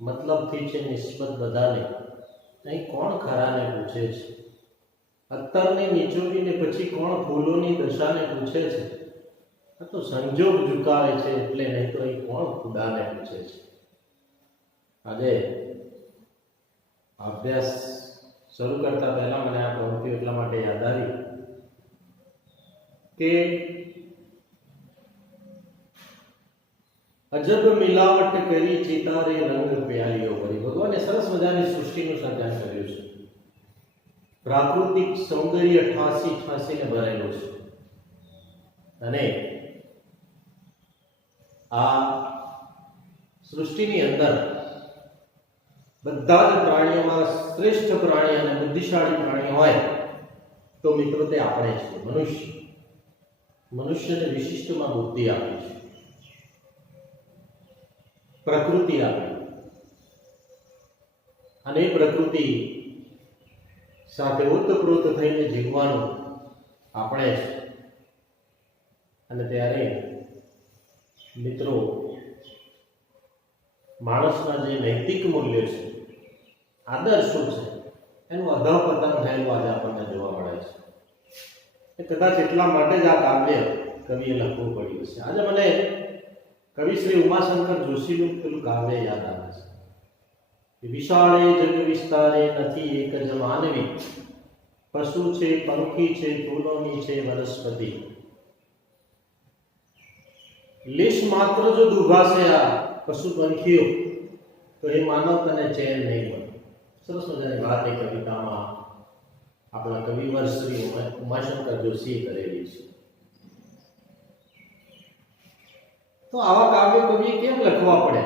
મતલબથી છે નિસ્બત બધાને, અહીં કોણ ખરાને પૂછે છે? અત્તરને નીચોવીને પછી કોણ ફૂલોની દશાને પૂછે છે? આ તો સંજોગ ઝુકાવે છે એટલે, નહીં તો અહીં કોણ ખુદાને પૂછે છે? આજે અભ્યાસ શરૂ કરતા પહેલા મને આ પ્રવૃત્તિ એટલા માટે યાદ આવી કે અજબ મિલાવટ કરી ચિતારે રંગ પ્યાલીઓ ભરી. ભગવાને સરસ મજાની સૃષ્ટિનું સર્જન કર્યું છે. પ્રાકૃતિક સૌંદર્ય ઠાંસીને ભરેલું છે. અને આ સૃષ્ટિની અંદર બધા જ પ્રાણીઓમાં શ્રેષ્ઠ પ્રાણી અને બુદ્ધિશાળી પ્રાણી હોય તો મિત્રો તે આપણે છીએ, મનુષ્ય. મનુષ્યને વિશિષ્ટમાં બુદ્ધિ આપી છે, પ્રકૃતિ આપી, અને એ પ્રકૃતિ સાથે ઓતપ્રોત થઈને જીવવાનું આપણે છે. અને ત્યારે મિત્રો માણસના જે નૈતિક મૂલ્યો છે, આદર્શો છે, એનું અધઃપતન થયેલું આજે આપણને જોવા મળે છે. કદાચ એટલા માટે જ આ કાવ્ય કવિએ લખવું પડ્યું છે. આજે મને કવિ શ્રી ઉમાશંકર જોશીનું પેલું કાવ્ય યાદ આવે છે. વિશાળે જગ વિસ્તારે નથી એક જ માનવી, પશુ છે, પંખી છે, ફૂલોની છે વનસ્પતિ. લેશ માત્ર જો દુભાશે આ પશુ પંખીઓ તો એ માનવ તને ચેન નહીં મળે. સરસ મજાની વાત એ કવિતામાં આપણા કવિવર શ્રી ઉમાશંકર જોશીએ કરેલી છે. તો આવા કાવ્ય કવિએ કેમ લખવા પડે?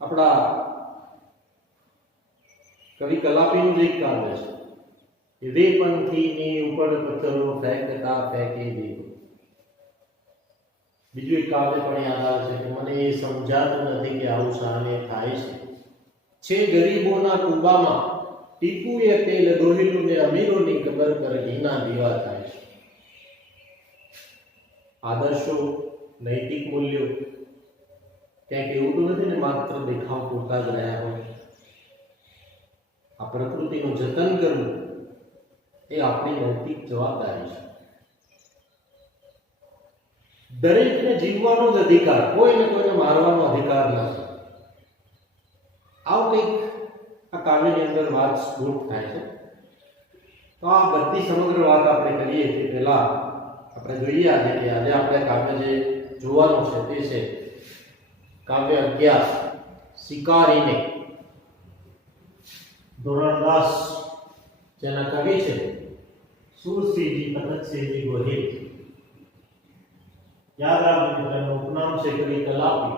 આપણા કવિ કલાપીનું જ એક કાવ્ય છે, રે પંખીની ઉપર પથ્થરો ફેંકતા ફેંકી દીધો. બીજું એક કાવ્ય પણ યાદ આવે છે કે મને એ સમજાતું નથી કે આવું શાને થાય છે ગરીબોના કુબામાં ટીપુએ તેલ દોહેલું ને અમીરોની કબર પર ઘીના દીવા થાય છે. આદર્શો, નૈતિક મૂલ્યો ક્યાંક એવું તો નથી ને માત્ર દેખાવ પૂરતા જ રહ્યા હોય. આ પ્રકૃતિનું જતન કરવું એ આપણી નૈતિક જવાબદારી છે. દરેકને જીવવાનો જ અધિકાર, કોઈને કોઈને મારવાનો અધિકાર નથી. આવું કંઈક આ કાવ્યની અંદર વાત સ્ફૂર્ત થાય છે. તો આ બધી સમગ્ર વાત આપણે કરીએ તે પહેલા આપણે જોઈએ આજે કે આજે આપણે કાવ્ય જે જોવાનું છે તે છે કાવ્ય 11 શિકારીને, ધોરણ 10, જેના કવિ છે સુરસિંહજી તખતસિંહજી ગોહિલ. યાદ રાખજો તેનું ઉપનામ છે કવિ કલાપી,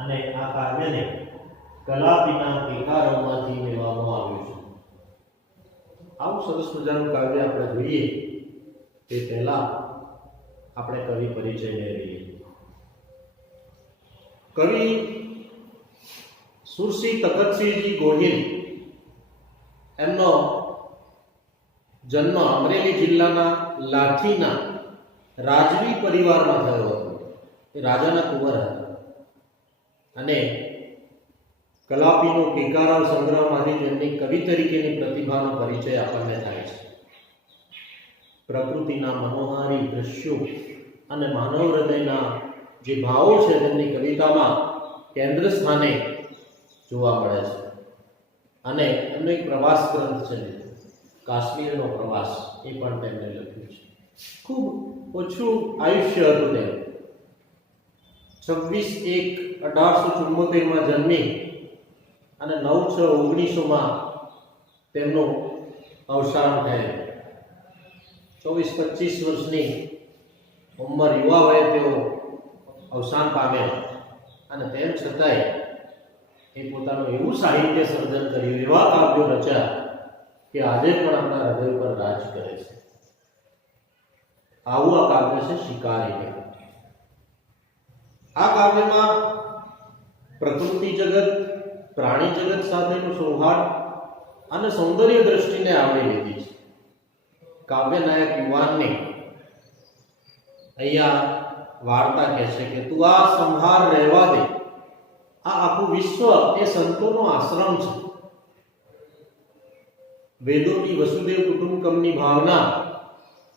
અને આ કાવ્યને કલાપીના ટીકારોમાંથી લેવામાં આવ્યું છે. આવું સરસ મજાનું કાવ્ય આપણે જોઈએ તે પહેલા આપણે કવિ પરિચય લઈએ. કવિ સુરસિંહ તખતસિંહજી ગોહિલ, એમનો જન્મ અમરેલી જિલ્લાના લાઠીના રાજવી પરિવારમાં થયો હતો. એ રાજાના કુંવર હતા, અને કલાપીનો ટીકારાવ સંગ્રહમાંથી તેમની કવિ તરીકેની પ્રતિભાનો પરિચય આપણને થાય છે. પ્રકૃતિના મનોહારી દ્રશ્યો અને માનવ હૃદયના જે ભાવો છે તેમની કવિતામાં કેન્દ્ર સ્થાને જોવા મળે છે. અને એમનો એક પ્રવાસ ગ્રંથ છે, કાશ્મીરનો પ્રવાસ, એ પણ તેમણે લખ્યું છે. ખૂબ ઓછું આયુષ્ય હતું તેનું. 26/1/1874 જન્મી અને 9/6/1900 તેમનું અવસાન થયું. 24-25 વર્ષની ઉંમર, યુવા વયે તેઓ અવસાન પામ્યા. અને તેમ છતાંય એ પોતાનું એવું સાહિત્ય સર્જન કર્યું, એવા કાવ્યો રચ્યા કે આજે પણ આપણા હૃદય પર રાજ કરે છે. આવું આ કાવ્ય છે શિકારીને. આ કાવ્યમાં પ્રકૃતિ જગત, પ્રાણી જગત સાથેનું સૌહાર્દ અને સૌંદર્ય દ્રષ્ટિને આવરી લીધી છે. કાવ્ય નાયક યુવાનને અહીંયા વાર્તા કહે છે કે તું આ સંહાર રહેવા દે, વિશ્વ એ સંતોનો આશ્રમ છે. વેદોની વસુદેવ કુટુંબકમની ભાવના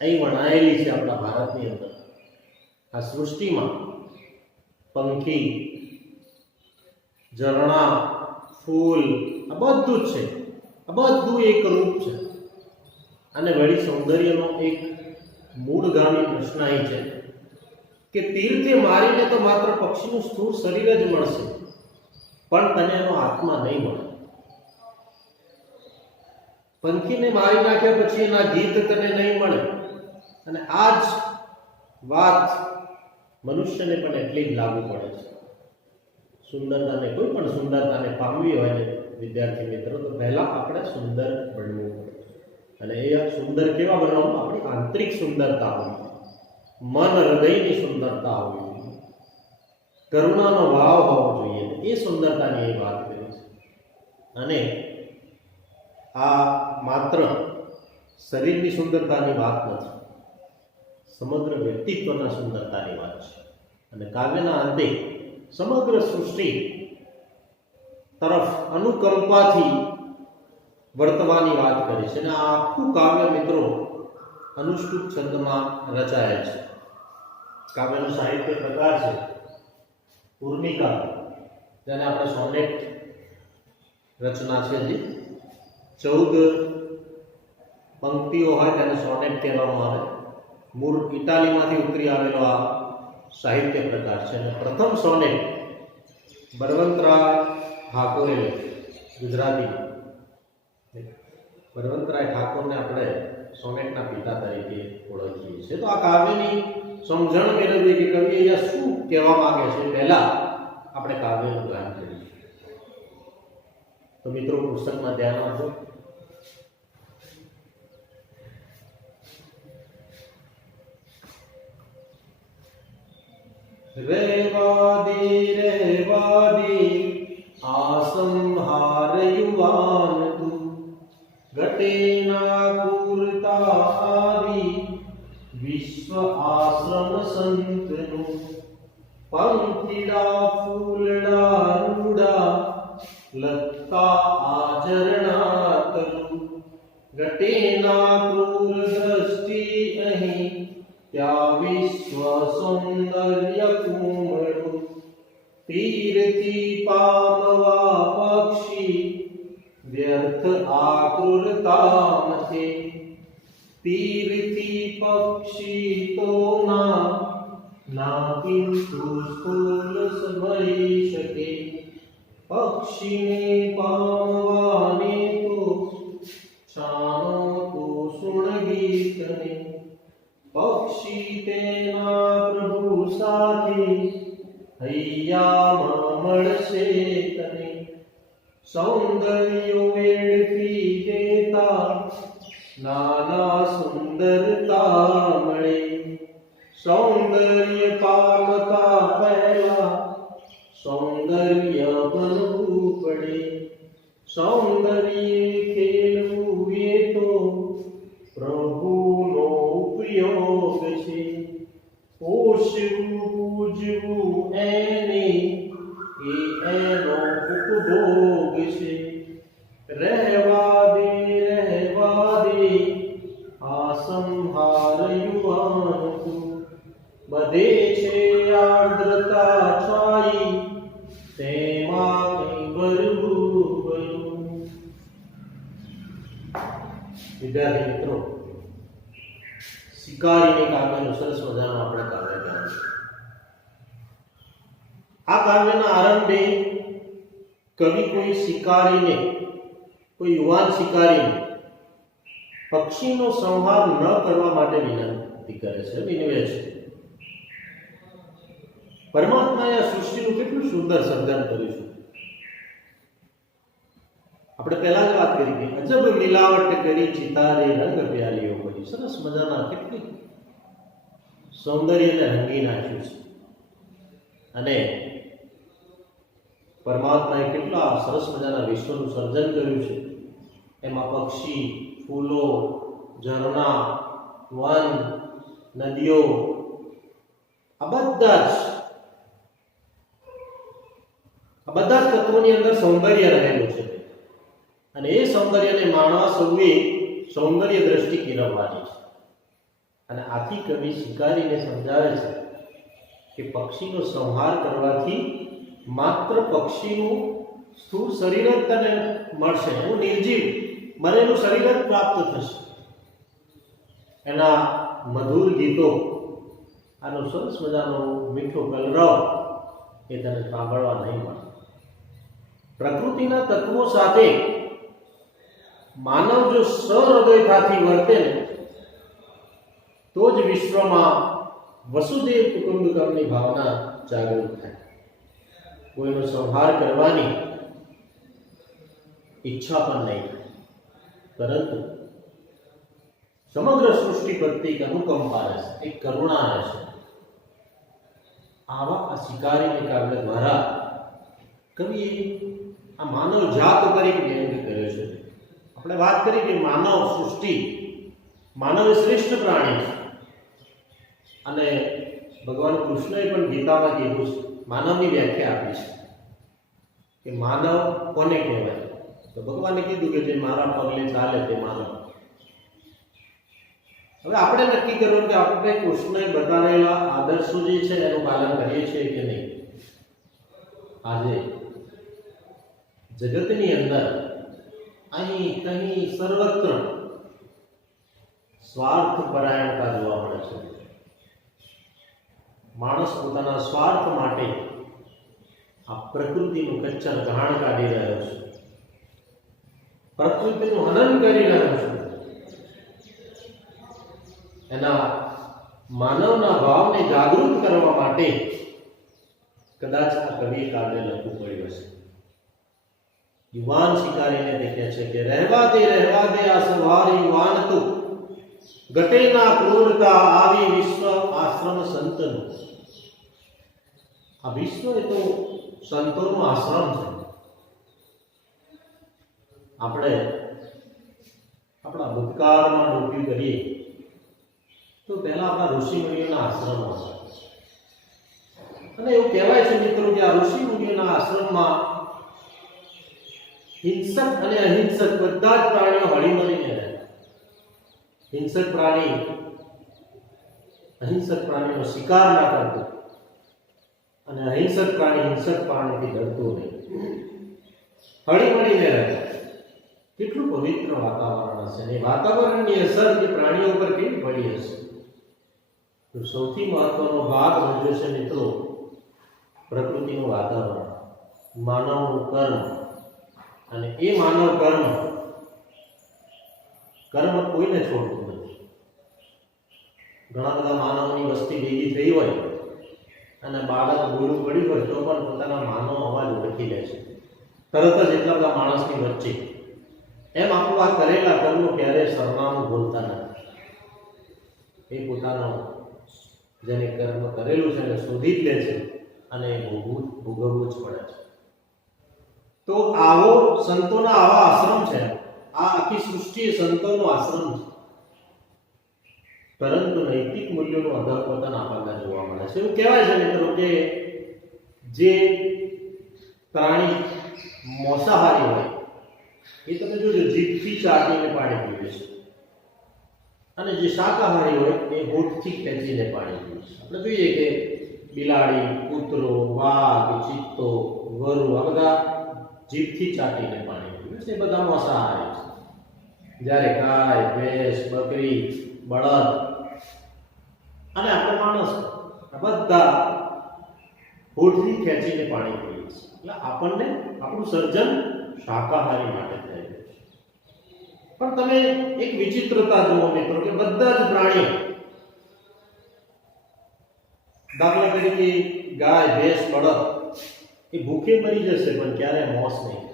અહીં વણાયેલી છે આપણા ભારતની અંદર. આ સૃષ્ટિમાં પંખી, ઝરણા, ફૂલ, આ બધું જ છે. આ બધું એક રૂપ છે. અને વળી સૌંદર્યનો એક મૂળગામી પ્રશ્ન અહીં છે કે તીરથી મારીને તો માત્ર પક્ષીનું સ્થૂળ શરીર જ મળશે, પણ તને એનો આત્મા નહીં મળે. પંખીને મારી નાખ્યા પછી એના ગીત તને નહીં મળે. અને આ જ વાત મનુષ્યને પણ એટલી જ લાગુ પડે છે. સુંદરતાને, કોઈ પણ સુંદરતાને પામવી હોય ને વિદ્યાર્થી મિત્રો, તો પહેલા આપણે સુંદર બનવું પડે. અને એ સુંદર કેવા બનવાનું? આપણી આંતરિક સુંદરતા હોવી, મન હૃદયની સુંદરતા હોવી જોઈએ, કરુણાનો ભાવ હોવો જોઈએ. એ સુંદરતાની એ વાત કરી છે. અને આ માત્ર શરીરની સુંદરતાની વાત નથી, સમગ્ર વ્યક્તિત્વના સુંદરતાની વાત છે. અને કાવ્યના અંતે સમગ્ર સૃષ્ટિ તરફ અનુકંપાથી વર્તવાની વાત કરી છે. અને આ આખું કાવ્ય મિત્રો અનુષ્ટુપ છંદમાં રચાયેલ છે. કાવ્યનું સાહિત્ય પ્રકાર છે પૂર્ણિકા, જેને આપણે સોનેટ રચના છે. જે 14 પંક્તિઓ હોય તેને સોનેટ કહેવામાં આવે. મૂળ ઇટાલીમાંથી ઉતરી આવેલો આ સાહિત્ય પ્રકાર છે. અને પ્રથમ સોનેટ બળવંતરાય ઠાકોરે, ગુજરાતી બળવંતરાય ઠાકોરને આપણે સોનેટના પિતા તરીકે ઓળખીએ છીએ. તો આ કાવ્યની સમજણ મેળવવી કે કવિ અહીંયા શું કહેવા માંગે છે, પહેલા આપણે કાવ્યનું ગાન કરીએ. તો મિત્રો પુસ્તકમાં ધ્યાન આપજો. રેવા દે આ સંહાર યુવાન તું, ઘટે ના કુરતા આવી વિશ્વ આશ્રમ સંતનું, પંખીડા ફૂલડા રૂડા લગતા આચરણા કરું, ઘટે ના ક્રૂર દ્રષ્ટિ અહીં ત્યાં વિશ્વ સૌંદર્ય કુમળું, તીરથી પામવા પક્ષી વ્યર્થ આકૃરતા મથે, તીરથી પક્ષી તો ના કિંતુ સ્થૂલ મળી શકે, પક્ષીને પામવાને તો છાનો તો સુણ ગીતને, પક્ષી તેના પ્રભુ સાથે હૈયામાં મળશે તને, સૌંદર્ય વેડફી દેતા નાના સુંદરતા મળે, સૌંદર્ય પામતા પહેલા સૌંદર્ય બનવું પડે, સૌંદર્ય ખેલવું એ તો પ્રભુનો ઉપયોગ છે, પોષવું પૂજવું એને એ એનો ઉપભોગ છે, રહેવા દે આ સંહાર યુવાન તું, બધે છે આર્દ્રતા છાઈ તેમાં કઈ ભરવું ભરું. વિદ્યાર્થી મિત્રો, શિકારીની કાવ્યનું સરસ મજાનું આપણે કાવ્ય ગાયું. આ કાવ્યના આરંભે કવિ કોઈ શિકારીને, કોઈ યુવાન શિકારીને પક્ષીનો સંહાર ન કરવા માટે વિનંતી કરે છે, વિનવે છે. પરમાત્માએ આ સૃષ્ટિનું કેટલું સુંદર સર્જન કર્યું છે. આપણે પહેલા જ વાત કરી કે અજબ મિલાવટ કરી ચિતારે રંગ પ્યારીઓ કરી. સરસ મજાના કેટલી સૌંદર્યને રંગી નાખ્યું છે. અને પરમાત્માએ કેટલા સરસ મજાના વિશ્વનું સર્જન કર્યું છે. એમાં પક્ષી, ફૂલો, ઝરણા, વન, નદીઓ, આ બધા જ આ બધા જ તત્વોની અંદર સૌંદર્ય રહેલું છે અને એ સૌંદર્યને માણવા સૌએ સૌંદર્ય દ્રષ્ટિ કેળવવાની છે. અને આથી કવિ શિકારીને સમજાવે છે કે પક્ષીનો સંહાર કરવાથી માત્ર પક્ષીનું સ્થૂળ શરીર જ તને મળશે, એનું નિર્જીવ મરેલું શરીર જ પ્રાપ્ત થશે. એના મધુર ગીતો, આનો સરસ મજાનો મીઠો કલરવ એ તને સાંભળવા નહીં મળે. પ્રકૃતિના તત્વો સાથે માનવ જો સહૃદયતાથી વર્તે ને તો જ વિશ્વમાં વસુદેવ કુટુંબકમની ભાવના જાગૃત થાય. કોઈનો સંહાર કરવાની ઈચ્છા પણ નહીં થાય, પરંતુ સમગ્ર સૃષ્ટિ પ્રત્યે એક અનુકંપા રહેશે, એક કરુણા રહેશે. આવા આ શિકારીને કાવ્ય દ્વારા કવિએ આ માનવ જાત ઉપર એક વ્યંગ કર્યો છે. આપણે વાત કરી કે માનવ સૃષ્ટિ, માનવ એ શ્રેષ્ઠ પ્રાણી છે અને ભગવાન કૃષ્ણએ પણ ગીતામાં કીધું છે, માનવની વ્યાખ્યા આપી છે કે માનવ કોને કહેવાય. તો ભગવાને કીધું કે જે મારા પગલે ચાલે તે માનવ. હવે આપણે નક્કી કરવું કે આપણે કૃષ્ણએ બતાવેલા આદર્શો જે છે એનું પાલન કરીએ છીએ કે નહીં. આજે જગતની અંદર અહીં કहीं સર્વત્ર સ્વાર્થ પરાયણતા જોવા મળે છે. માણસ પોતાના સ્વાર્થ માટે આ પ્રકૃતિનું કચ્છર ઘાણ કાઢી રહ્યો છે, પ્રકૃતિનું હનન કરી રહ્યો છે. એના માનવના ભાવને જાગૃત કરવા માટે કદાચ આ કવિ કાવ્ય લખવું પડ્યું હશે. યુવાન શિકારીને દેખે છે કે રહેવા દે આ સવાર યુવાન તું, ઘટે ના ક્રૂરતા આવી વિશ્વ આશ્રમ સંતનું. આ વિશ્વ એ તો સંતોનો આશ્રમ છે. આપણે આપણા ભૂતકાળમાં ડોક્યું કરીએ તો પહેલા આપણા ઋષિમુનિઓના આશ્રમો હતા. અને એવું કહેવાય છે મિત્રો કે આ ઋષિમુનિઓના આશ્રમમાં હિંસક અને અહિંસક બધા જ પ્રાણીઓ હળીમળીને રહેતા. હિંસક પ્રાણી અહિંસક પ્રાણીનો શિકાર ના કરતો અને અહિંસક પ્રાણી હિંસક પ્રાણીથી ડરતો નહીં, હળીમળીને રહેતા. કેટલું પવિત્ર વાતાવરણ હશે અને વાતાવરણની અસર જે પ્રાણીઓ પર કેવી પડી હશે. તો સૌથી મહત્વનો ભાગ ભજવે છે મિત્રો પ્રકૃતિનું વાતાવરણ, માનવનું કર્મ. અને એ માનવ કર્મ કોઈને છોડતું નથી. ઘણા બધા માનવની વસ્તી ભેગી થઈ હોય અને બાળક બોલું પડ્યું હોય તો પણ પોતાના માનવ અવાજ ઓળખી લે છે તરત જ, એટલા બધા માણસની વચ્ચે. એમ આપણું આ કરેલા કર્મો ક્યારેય સરનામું ભૂલતા નથી. એ પોતાનો જેને કર્મ કરેલું છે એને શોધી જ લે છે અને ભોગવવું જ પડે છે. તો આવો સંતોના આવા આશ્રમ છે. આ આખી સૃષ્ટિ સંતોનો આશ્રમ છે. પરંતુ નૈતિક મૂલ્યોનું અધઃપતન આપણને જોવા મળે છે. એવું કહેવાય છે મિત્રો કે જે પ્રાણી મોસાહારી હોય એ તમે જોજો જીભથી ચાટીને પાણી પીવે છે અને જે શાકાહારી હોય એ હોઠથી ખેંચીને પાણી પીવે છે. આપણે જોઈએ કે બિલાડી, કૂતરો, વાઘ, ચિત્તો, વરુ આ બધા જીભથી ચાટીને પાણી પીવે છે. એ બધા માંસાહારી છે. જ્યારે ગાય, ભેંસ, બકરી, બળદ અને આપણે માણસ આ બધા હોઠથી ખેંચીને પાણી પીએ છીએ. એટલે આપણને આપણું સર્જન શાકાહારી માટે થયેલું છે. પણ તમે એક વિચિત્રતા જુઓ મિત્રો કે બધા જ પ્રાણીઓ, દાખલા તરીકે ગાય, ભેંસ, બળદ એ ભૂખે મરી જશે પણ ક્યારે મોસ નહીં.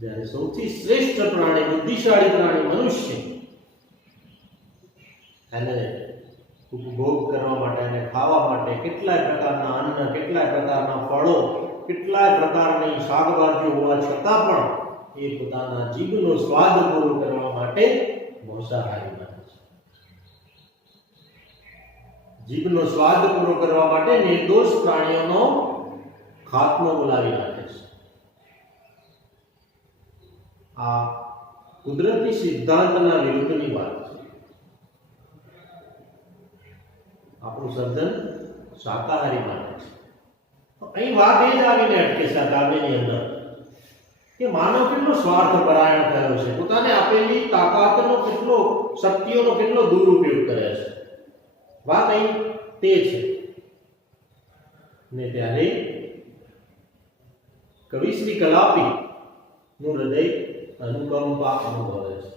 જ્યારે સૌથી શ્રેષ્ઠ પ્રાણી, બુદ્ધિશાળી પ્રાણી મનુષ્ય, એને ઉપભોગ કરવા માટે, એને ખાવા માટે કેટલાય પ્રકારના અન્ન, કેટલાય પ્રકારના ફળો, કેટલાય પ્રકારની શાકભાજીઓ હોવા છતાં પણ એ પોતાના જીભનો સ્વાદ પૂરો કરવા માટે માંસાહારી બને છે. જીભનો સ્વાદ પૂરો કરવા માટે નિર્દોષ પ્રાણીઓનો ખાત્મો બોલાવી નાખે છે. આ કુદરતી સિદ્ધાંતના વિરુદ્ધની વાત છે. આપણું સર્જન શાકાહારી માટે છે. અહીં વાત એ જ આવીને અટકે છે આ કાવ્યની અંદર કે માનવ કેટલો સ્વાર્થ પરાયણ થયો છે, પોતાને આપેલી તાકાતનો કેટલો, શક્તિઓનો કેટલો દુરુપયોગ કરે છે. વાત અહીં તે છે. ને ત્યારે કવિ શ્રી કલાપી નું હૃદય અનુકંપા અનુભવે છે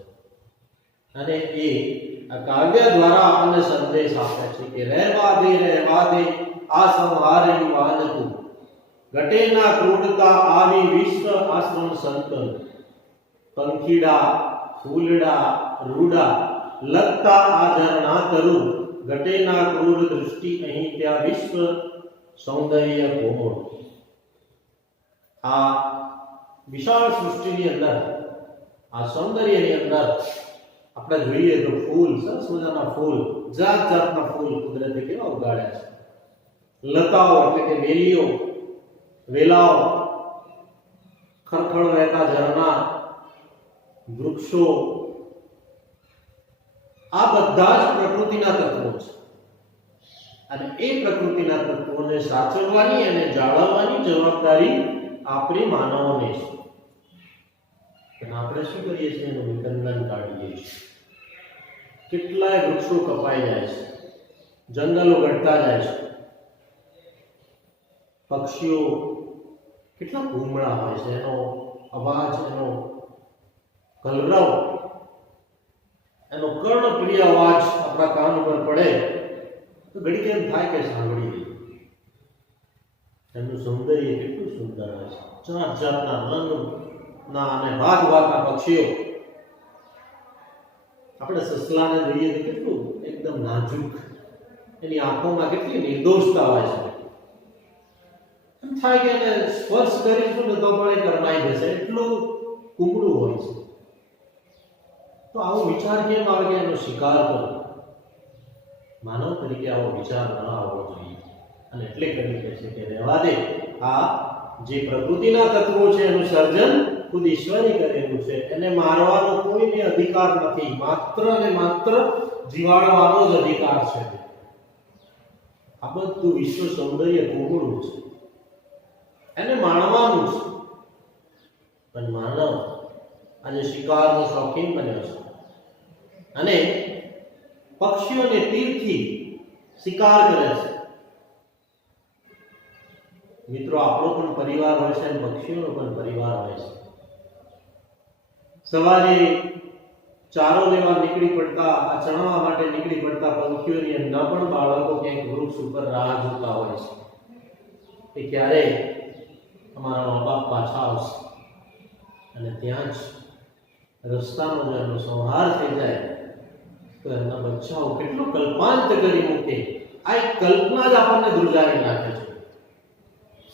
અને એ આ કાવ્ય દ્વારા આપણને સંદેશ આપે છે કે રહેવા દે આ સંહારી વાનતું ઘટેના ક્રૂરતા આવી વિશ્વ આશ્રમ સંતન પંખીડા ફૂલડા રૂડા લગતા આ ઝરણા તરુ ઘટેના ક્રૂર દૃષ્ટિ અહીં ત્યાં વિશ્વ સૌંદર્ય કોમળ. આ વિશાળ સૃષ્ટિની અંદર, આ સૌંદર્યની અંદર આપણે જોઈએ તો ફૂલ, સરસ મજાના ફૂલ, જાત જાતના ફૂલ કુદરતે કેવા ઉગાડ્યા છે. લતાઓ એટલે કે વેલીઓ, વેલાઓ, ખળખળ વહેતા ઝરણા, વૃક્ષો, આ બધા જ પ્રકૃતિના તત્વો છે અને એ પ્રકૃતિના તત્વોને સાચવવાની અને જાળવવાની જવાબદારી આપણી માનવોની છે. પણ આપણે શું કરીએ છીએ? એનું વિખંડન કાઢીએ છીએ. કેટલાય વૃક્ષો કપાઈ જાય છે, જંગલો ઘટતા જાય છે, પક્ષીઓ કેટલા ઘૂમડા હોય છે, એનો અવાજ, એનો કલરવ, એનો કર્ણપ્રિય અવાજ આપણા કાન ઉપર પડે તો ઘડીક એમ થાય કે સાંભળી લઈએ. એનું સૌંદર્ય કેટલું સુંદર હોય છે. જાત જાતના રંગના અને ભાતભાતના પક્ષીઓ. આપણે સસલાને જોઈએ તો કેટલું એકદમ નાજુક, એની આંખોમાં કેટલી નિર્દોષતા હોય છે. એમ થાય કે એને સ્પર્શ કરીશું ને તો પણ એ કરમાઈ જશે, એટલું કુમળું હોય છે. તો આવો વિચાર કેમ આવે કે એનો શિકાર કરો? માનવ તરીકે આવો વિચાર ન આવવો જોઈએ. અને એટલે કરી કહે છે કે રહેવા દે, આ જે પ્રકૃતિના તત્વો છે એનું સર્જન ખુદ ઈશ્વરે કરેલું છે, એને મારવાનો કોઈને અધિકાર નથી, માત્ર ને માત્ર જીવાડવાનો જ અધિકાર છે. આ બધું વિશ્વ સૌંદર્ય કોમળું છે, એને માણવાનું છે. પણ માનવ આજે શિકારનો શોખીન બન્યો છે અને પક્ષીઓને તીરથી શિકાર કરે છે. મિત્રો, આપણો પણ પરિવાર હોય છે અને પક્ષીઓનો પણ પરિવાર હોય છે. સવારે ચારો લેવા નીકળી પડતા, આ ચણવા માટે નીકળી પડતા પંખીઓની અંદર પણ બાળકો ક્યાંક વૃક્ષ ઉપર રાહ જોતા હોય છે કે ક્યારે અમારા મા બાપ પાછા આવશે. અને ત્યાં જ રસ્તાનો જો એનો સંહાર થઈ જાય તો એમના બચ્ચાઓ કેટલું કલ્પાંત કરી મૂકે. આ એક કલ્પના જ આપણને ધ્રુજાવી નાખે છે.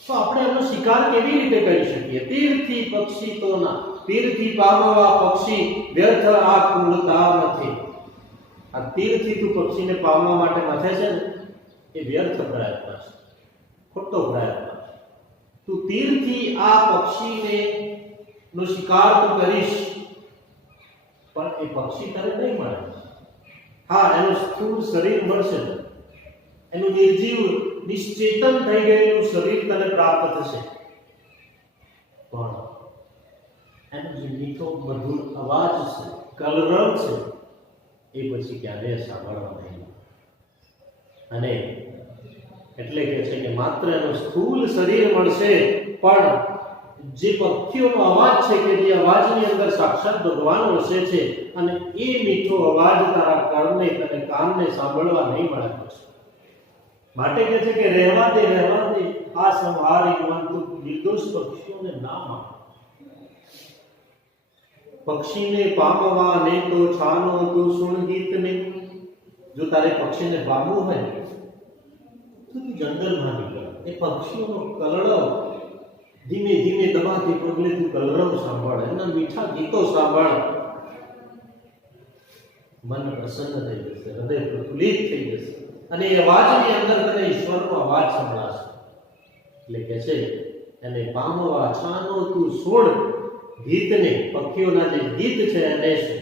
તો આપણે એનો શિકાર કેવી રીતે કરી શકીએ? તીરથી પક્ષી તો ના, તીરથી પામવા પક્ષી વ્યર્થ આ ક્રૂરતા નથી. આ તીરથી તું પક્ષીને પામવા માટે મથે છે ને, એ વ્યર્થ પ્રયત્ન છે, ખોટો પ્રયત્ન છે. તું તીરથી આ પક્ષીને નો શિકાર તું કરીશ, પણ એ પક્ષી તને નહીં મળે. હા, એનું સ્થૂળ શરીર મળશે, એનું નિર્જીવ નિશ્ચેતન થઈ ગયેલું શરીર તને પ્રાપ્ત થશે, પણ એનો જે મીઠો મધુર અવાજ છે, કલરવ છે, એ પછી ક્યારેય સાંભળવા નહીં. અને એટલે કે છે કે માત્ર એનું સ્થૂળ શરીર મળશે, પણ જે પક્ષીઓનો અવાજ છે કે જે અવાજની અંદર સાક્ષાત ભગવાન વસે છે, અને એ મીઠો અવાજ તારા કાનને તને કાનને સાંભળવા નહીં મળે. માટે કહે છે કે રહેવા દે આ સંહારી તું નિર્દોષ પક્ષીઓને ના માર. પક્ષીને પામવા ને તો છાનો તું સુણ ગીતને. જો તારે પક્ષીને પામવું હોય તો તું જંગલમાં નીકળ. એ પક્ષીઓનો કલરવ ધીમે ધીમે દબાથી પગલે તું કલરવ સાંભળ, એના મીઠા ગીતો સાંભળ. મન પ્રસન્ન થઈ જશે, હૃદય પ્રફુલ્લિત થઈ જશે, અને એ અવાજની અંદર તને ઈશ્વરનો અવાજ સંભળાશે. એટલે કે છે એને પામવા છાનો તું છોડ ગીતને, પક્ષીઓના જે ગીત છે એને છે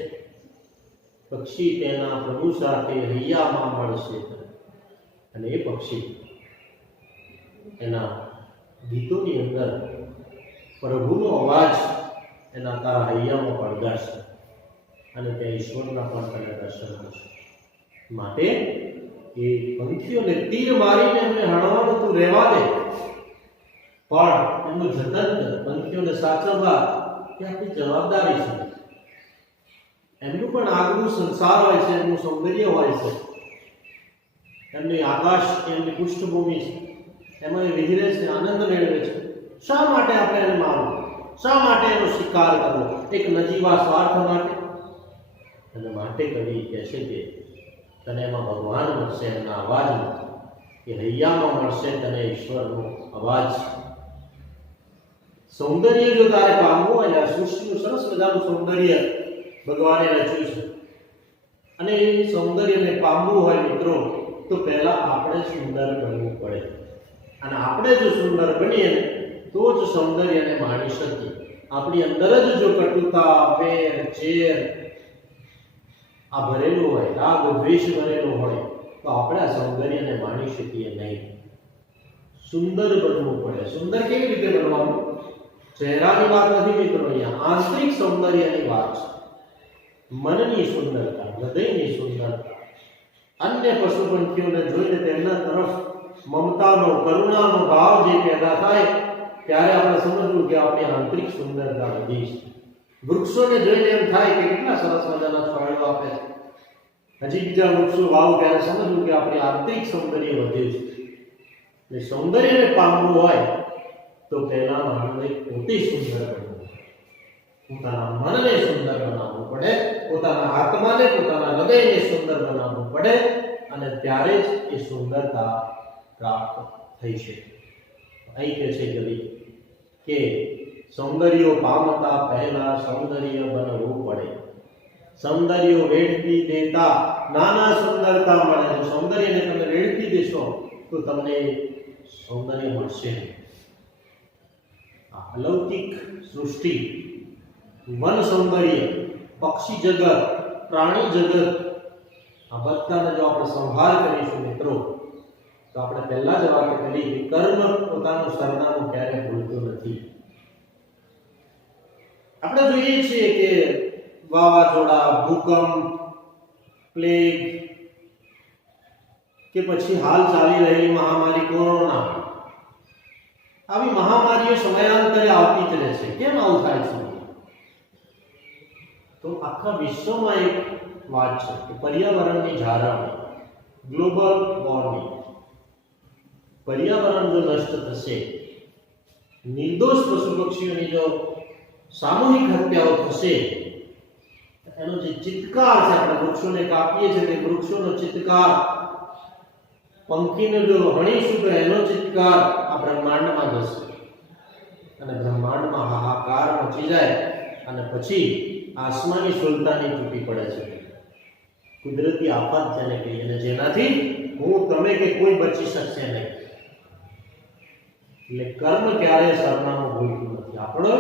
પક્ષી તેના પ્રભુ સાથે હૈયામાં મળશે. અને એ પક્ષી એના ગીતોની અંદર પ્રભુનો અવાજ એના તારા હૈયામાં પડગાશે અને ત્યાં ઈશ્વરના પણ તને દર્શન થશે. માટે એ પંખીઓને તીર મારીને એમને હણવાનું તું રહેવા દે, પણ એમનું જતન કર. પંખીઓને સાચવવા એ આપણી જવાબદારી છે. એમનું પણ આગવું સંસાર હોય છે, એમનું સૌંદર્ય હોય છે, એમની આકાશ, એમની પૃષ્ઠભૂમિ છે, એમાં એ વિહરે છે, આનંદ મેળવે છે. શા માટે આપણે એને મારવું? શા માટે એનો શિકાર કરવો? એક નજીવા સ્વાર્થ માટે? અને માટે કવિ કહે છે કે તને એમાં ભગવાન મળશે, એમના અવાજમાં, એ હૈયામાં મળશે તને ઈશ્વરનો અવાજ. સૌંદર્ય જો તારે પામવું હોય, આ સૃષ્ટિનું સરસ મજાનું સૌંદર્ય ભગવાને રચ્યું છે, અને એ સૌંદર્યને પામવું હોય મિત્રો, તો પહેલા આપણે સુંદર બનવું પડે. અને આપણે જો સુંદર બનીએ તો જ સૌંદર્યને માણી શકીએ. આપણી અંદર જ જો કટુતા, વેર, ઝેર આ ભરેલું હોય, રાગ દ્વેષ ભરેલું હોય, તો આપણે આ સૌંદર્યને માણી શકીએ નહીં. સુંદર બનવું પડે. સુંદર કેવી રીતે બનવાનું? ચહેરાની વાત નથી મિત્રો, અહીંયા આંતરિક સૌંદર્યની વાત છે. મનની સુંદરતા, હૃદયની સુંદરતા. અન્ય પશુ પંખીઓને જોઈને તેમના તરફ મમતાનો, કરુણાનો ભાવ જે પેદા થાય, ત્યારે આપણે સમજવું કે આપણી આંતરિક સુંદરતા વધી છે. વૃક્ષોને જોઈને એમ થાય કે કેટલા સરસ મજાના ફળો આપે છે. હજી બીજા વૃક્ષો વાવ ત્યારે સમજવું કે આપણી આંતરિક સૌંદર્ય વધે છે. એટલે સૌંદર્યને પામવું હોય તો પહેલા માનવે પોતે સુંદર બનવું, પોતાના મનને સુંદર બનાવવું પડે, પોતાના આત્માને, પોતાના હૃદયને સુંદર બનાવવું પડે, અને ત્યારે જ એ સુંદરતા પ્રાપ્ત થઈ શકે. અહીં કહે છે કવિ કે સૌંદર્ય પામતા પહેલા સૌંદર્ય બનવું પડે. સૌંદર્ય વેડફી દેતા નાના સુંદરતા મળે. જો સૌંદર્યને તમે વેડફી દેશો તો તમને સૌંદર્ય મળશે. અલૌકિક સૃષ્ટિ, વન સૌંદર્ય, પક્ષી જગત, પ્રાણી જગત, આ બધાને જો આપણે સંભાળ કરીશું મિત્રો, તો આપણે પહેલા જ વાત કરી કે કર્મ પોતાનું સરનામું ક્યારે ભૂલતું નથી. આપણે જોઈએ છીએ કે વાવાઝોડા, ભૂકંપ, પ્લેગ કે પછી હાલ ચાલી રહેલી મહામારી કોરોના, આવી મહામારીઓ સમયાંતરે આવતી જ રહે છે. કેમ આવું થાય છે? તો આખા વિશ્વમાં એક વાત છે કે પર્યાવરણની જાળવણી, ગ્લોબલ વોર્મિંગ. પર્યાવરણ જો નષ્ટ થશે, નિર્દોષ પશુ પક્ષીઓની જો સામૂહિક હત્યાઓ થશે, એનો જે ચિત્કાર છે, આપણે વૃક્ષોને કાપીએ છીએ તે વૃક્ષોનો ચિત્કાર, પંખીને જો હણીશું તો એનો ચિત્કાર આ બ્રહ્માંડમાં જશે, અને બ્રહ્માંડમાં હાહાકાર મચી જાય, અને પછી આસમાની સુલતાની તૂટી પડે છે. કુદરતી આફત જેને કહીએ, અને જેનાથી હું, તમે કે કોઈ બચી શકશે નહીં. એટલે કર્મ ક્યારે સરનામું ભૂલતું નથી. આપણો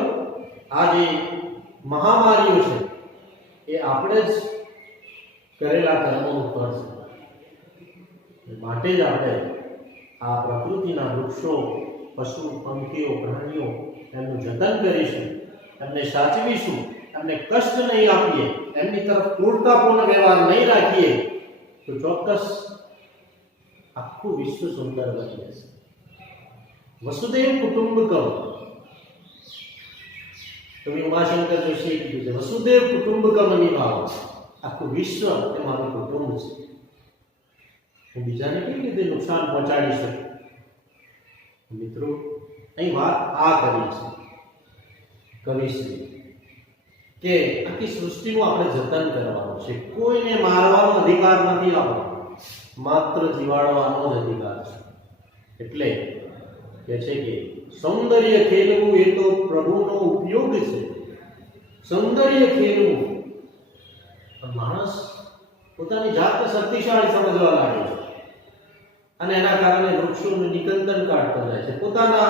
આ જે મહામારીઓ છે એ આપણે જ કરેલા કર્મોનું ફળ છે. માટે જ આપણે આ પ્રકૃતિના વૃક્ષો, પશુ પંખીઓ, પ્રાણીઓ, એમનું જતન કરીશું, એમને સાચવીશું, એમને કષ્ટ નહીં આપીએ, એમની તરફ ક્રૂરતાપૂર્ણ વ્યવહાર નહીં રાખીએ, તો ચોક્કસ આખું વિશ્વ સુંદર બની જશે. વસુદેવ કુટુંબકમ, કવિ ઉમાશંકર જોશીએ કીધું છે, વસુદેવ કુટુંબકમની ભાવ. આખું વિશ્વ એ મારું કુટુંબ છે. હું બીજાને કેવી રીતે નુકસાન પહોંચાડી શકું? મિત્રો, અહીં વાત આ કરી છે કવિશ્રી કે આખી સૃષ્ટિનું આપણે જતન કરવાનું છે. કોઈને મારવાનો અધિકાર નથી આપણો, માત્ર જીવાડવાનો જ અધિકાર છે. એટલે કે છે કે સૌંદર્ય ખેલવું એ તો પ્રભુનો ઉપયોગ છે. સૌંદર્ય ખેલવું, પણ માણસ પોતાની જાતને શક્તિશાળી સમજવા લાગે છે. અને એના કારણે વૃક્ષોનું નિકંદન કાઢતો જાય છે પોતાના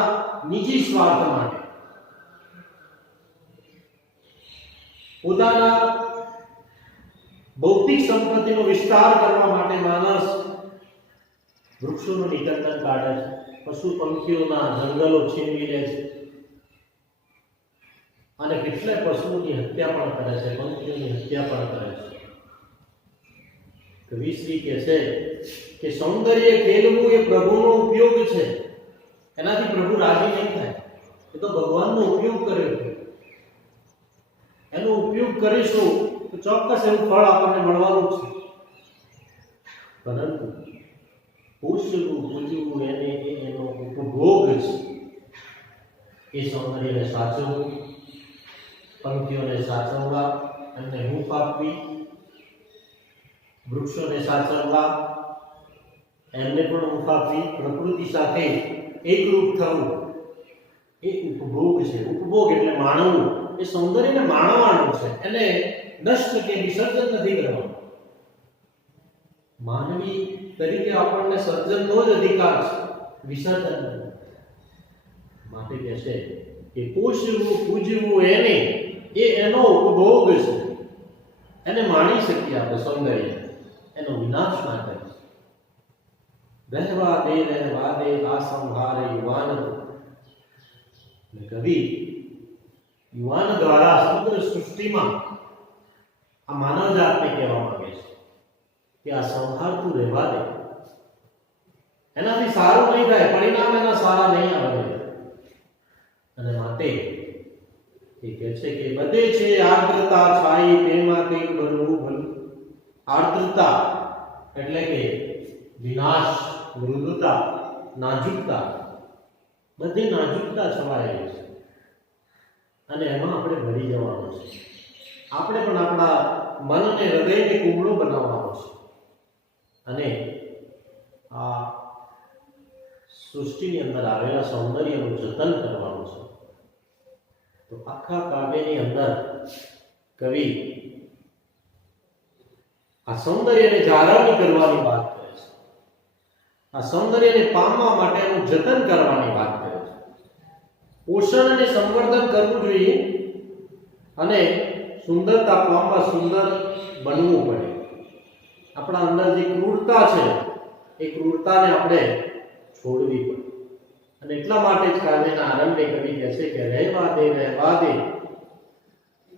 નિજી સ્વાર્થ માટે, પોતાના ભૌતિક સંપત્તિનો વિસ્તાર કરવા માટે માણસ વૃક્ષોનું નિકંદન કાઢે છે, પશુ પંખીઓના જંગલો છીનવી લે છે અને કેટલાય પશુઓની હત્યા પણ કરે છે, પંખીઓની હત્યા પણ કરે છે. કવિશ્રી કહે છે કે સૌંદર્ય ખેલવું એ પ્રભુનો ઉપયોગ છે, એનાથી પ્રભુ રાજી નહીં થાય. એ તો ભગવાનનો ઉપયોગ કર્યો છે, એનો ઉપયોગ કરીશું તો ચોક્કસ એવું ફળ આપણને મળવાનું છે. પરંતુ પૂછવું પૂજવું એનો ઉપભોગ છે. એ સૌંદર્યને સાચવવું, પંખીઓને સાચવવા, એમને હૂંફ આપવી, વૃક્ષોને સાચવવા, એમને પણ હૂંફ આપવી, પ્રકૃતિ સાથે એકરૂપ થવું, એ ઉપભોગ છે. ઉપભોગ એટલે માણવું, એ સૌંદર્યને માણવાનું છે, એને નષ્ટ કે વિસર્જન નથી કરવાનું. માનવી તરીકે આપણને સર્જનનો જ અધિકાર છે, વિસર્જન માટે કહે છે કે પોષવું પૂજવું એનો ઉપભોગ છે, એને માણી શકીએ આપણે સૌંદર્ય, એનો વિનાશ ના કરીએ. રહેવા દે આ સંહારે યુવાન. કવિ યુવાન દ્વારા સમગ્ર સૃષ્ટિમાં આ માનવ જાતને કહેવા માંગે છે કે આ સંહાર તું રહેવા દે, એનાથી સારું નહીં થાય, પરિણામ એના સારા નહીં આવે. અને માટે એ કહે છે કે બધે છે આર્દ્રતા છાઈ તેમાં કંઈક બનવું ભલું. આર્દ્રતા એટલે કે વિનાશ, મૃદુતા, નાજુકતા, બધી નાજુકતા છવાયેલી છે અને એમાં આપણે ભરી જવાનું છે. આપણે પણ આપણા મન અને હૃદયને કુમળો બનાવવાનો છે અને આ સૃષ્ટિની અંદર આવેલા સૌંદર્યનું જતન કરવાનું છે. તો આખા કાવ્યની અંદર કવિ આ સૌંદર્યને જાળવણી કરવાની વાત કરે છે, આ સૌંદર્યને પામવા માટેનું જતન કરવાની વાત કરે છે. પોષણ અને સંવર્ધન કરવું જોઈએ અને સુંદરતા પામવા સુંદર બનવું પડે. આપણા અંદર જે ક્રૂરતા છે એ ક્રૂરતાને આપણે છોડવી પડે. અને એટલા માટે જ કાવ્યના આરંભે કવિ કહે છે કે રહેવા દે.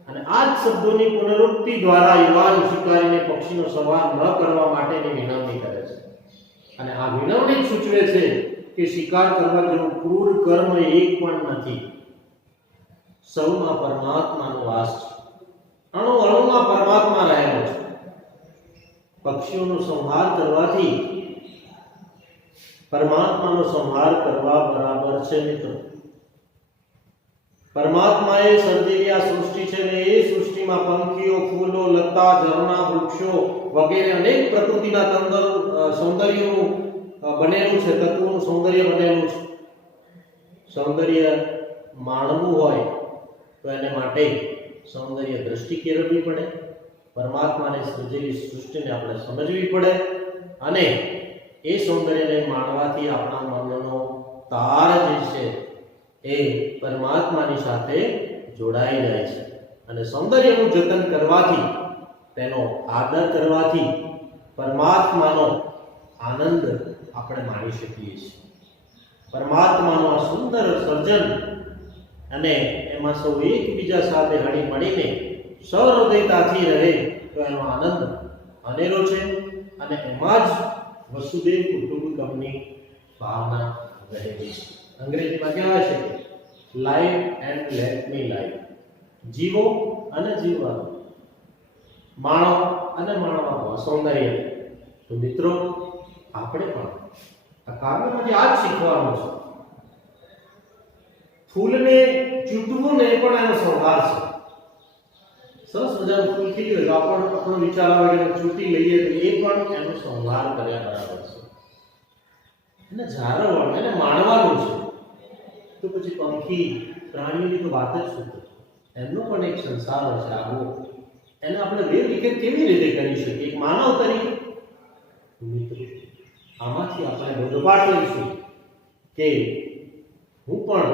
અને આ જ શબ્દોની પુનરુક્તિ દ્વારા યુવાન શિકારીને પક્ષીનો સવાર ન કરવા માટેની વિનંતી કરે છે. અને આ વિનંતી સૂચવે છે કે શિકાર કરવા જેવું ક્રૂર કર્મ એક પણ નથી. સૌમાં પરમાત્માનો વાસ છે, અણુ અણુમાં પરમાત્મા રહેલો છે. પક્ષીઓનો સંહાર કરવાથી પરમાત્માનો સંહાર કરવા બરાબર છે મિત્રો. પરમાત્માએ સર્જેલી આ સૃષ્ટિ છે ને એ સૃષ્ટિમાં પંખીઓ, ફૂલો, લતા, ઝરણા, વૃક્ષો વગેરે અનેક પ્રકૃતિના સૌંદર્યનું બનેલું છે, તત્વોનું સૌંદર્ય બનેલું છે. સૌંદર્ય માણવું હોય તો એને માટે સૌંદર્ય દ્રષ્ટિ કેળવવી પડે, પરમાત્માને સર્જેલી સૃષ્ટિને આપણે સમજવી પડે અને એ સૌંદર્યને માણવાથી આપણા મનનો તાર જે છે એ પરમાત્માની સાથે જોડાઈ જાય છે. અને સૌંદર્યનું જતન કરવાથી, તેનો આદર કરવાથી પરમાત્માનો આનંદ આપણે માણી શકીએ છીએ. પરમાત્માનું આ સુંદર સર્જન અને એમાં સૌ એકબીજા સાથે હળી મળીને સહૃદયતાથી રહે તો એનો આનંદ અનેરો છે. અને એમાં જ વસુદેવ કુટુંબકમની ભાવના રહેલી છે. અંગ્રેજીમાં કહેવાય છે live and let me live, જીવો અને જીવવાનો, માણો અને માણવાનો સૌંદર્ય. તો મિત્રો આપણે પણ આ કાવ્યમાંથી આ જ શીખવાનું છે. ફૂલને ચૂંટવું ને પણ એનો સંહાર છે. સરસ મજાનું ફૂલ ખીલ્યું હોય તો આપણો વિચાર આવે કે ચૂંટી લઈએ તો એ પણ એનો સંહાર કર્યા બરાબર છે. એને જાળવવાનું, એને માણવાનું છે. તો પછી પંખી પ્રાણીઓની તો વાત જ શું, એમનો પણ એક સંસાર હોય છે આવો, એને આપણે વેર વિખેર કેવી રીતે કરી શકીએ એક માનવ તરીકે? મિત્રો આમાંથી આપણે બોધપાઠ લઈશું કે હું પણ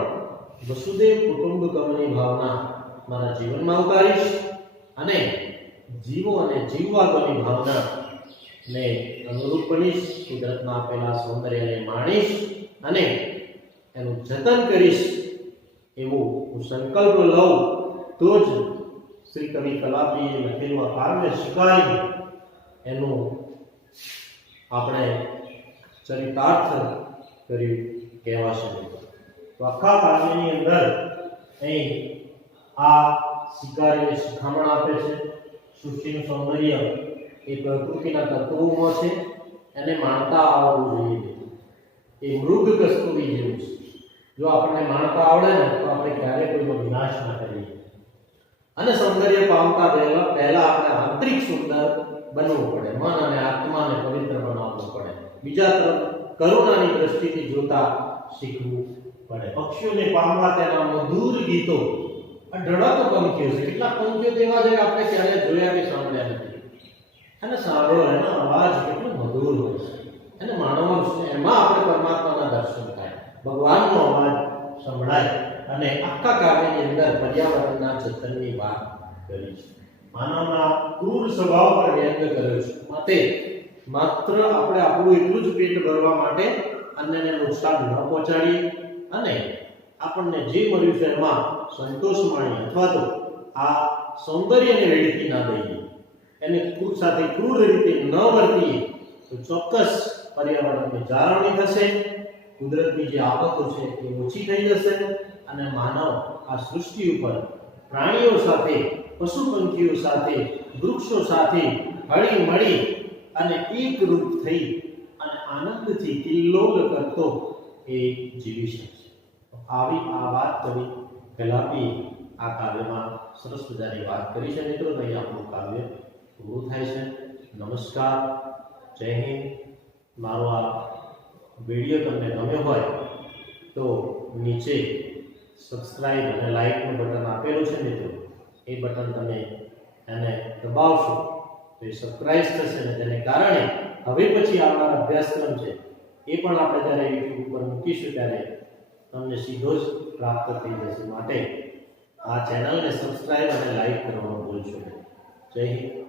વસુદેવ કુટુંબકમની ભાવના મારા જીવનમાં ઉતારીશ અને જીવો અને જીવવાદોની ભાવના ને અનુરૂપ બનીશ, કુદરતમાં આપેલા સૌંદર્યને માણીશ અને એનું જતન કરીશ એવો હું સંકલ્પ લઉં તો જ શ્રી કવિ કલાપીએ લખેલું આ કાવ્ય સ્વીકારી એનું આપણે ચરિતાર્થ કર્યું કહેવાશે. તો આખા કાવ્યની અંદર અહીં આ શિકારીને શિખામણ આપે છે. સૃષ્ટિનું સૌંદર્ય એ પ્રકૃતિના તત્વોમાં છે, એને માણતા આવડવું જોઈએ. એ મૃગ કસ્તુરી જેવું છે. જો આપણને માણતા આવડે ને તો આપણે ક્યારેય કોઈનો વિનાશ ના કરીએ. અને સૌંદર્ય પામતા પહેલા આપણે આંતરિક સુંદર બનવું પડે, મન અને આત્માને પવિત્ર બનાવવું પડે. બીજા તરફ કરુણાની દ્રષ્ટિથી જોતા શીખવું પડે. પક્ષીઓને પામવા તેના મધુર ગીતો, અઢળક પંખીઓ છે. કેટલાક પંખીઓ તેવા છે આપણે ક્યારે જોયા કે સાંભળ્યા નથી, અને સાંભળો એનો અવાજ કેટલો મધુર હોય છે, અને માનવ એમાં આપણે પરમાત્માના દર્શન થાય, ભગવાનનો અવાજ સંભળાય. અને આખા કાવ્યની અંદર પર્યાવરણના જતનની વાત કરી છે, માનવના ક્રૂર સ્વભાવ પર વ્યંગ કર્યો છે. માટે માત્ર આપણે આપણું એટલું જ પેટ ભરવા માટે અન્યને નુકસાન ન પહોંચાડીએ અને આપણને જે મળ્યું છે એમાં સંતોષ માણીએ, અથવા તો આ સૌંદર્યને વેડફી ના દઈએ, એને ક્રૂર સાથે ક્રૂર રીતે ન વર્તીએ તો ચોક્કસ પર્યાવરણની જાળવણી થશે, કુદરતની જે આફતો છે એ ઓછી થઈ જશે અને માનવ આ સૃષ્ટિ ઉપર પ્રાણીઓ સાથે, પશુ પંખીઓ સાથે, વૃક્ષો સાથે હળી મળી અને એકરૂપ થઈ અને આનંદથી કિલ્લોલ કરતો એ જીવી શકશે. આવી આ વાત કરી કલાપી આ કાવ્યમાં સરસ મજાની વાત કરી છે. મિત્રો, અહીં આપણું કાવ્ય પૂરું થાય છે. નમસ્કાર, જય હિન્દ. મારો આ વિડીયો તમને ગમ્યો હોય તો નીચે સબસ્ક્રાઇબ અને લાઇકનું બટન આપેલું છે મિત્રો, એ બટન તમે એને દબાવશો તો એ સબસ્ક્રાઇબ થશે અને તેને કારણે હવે પછી આવનાર અભ્યાસક્રમ છે એ પણ આપણે જ્યારે યુટ્યુબ ઉપર મૂકીશું ત્યારે તમને સીધો જ પ્રાપ્ત થઈ જશે. માટે આ ચેનલને સબસ્ક્રાઇબ અને લાઇક કરવાનું ભૂલશો નહીં. જય હિન્દ.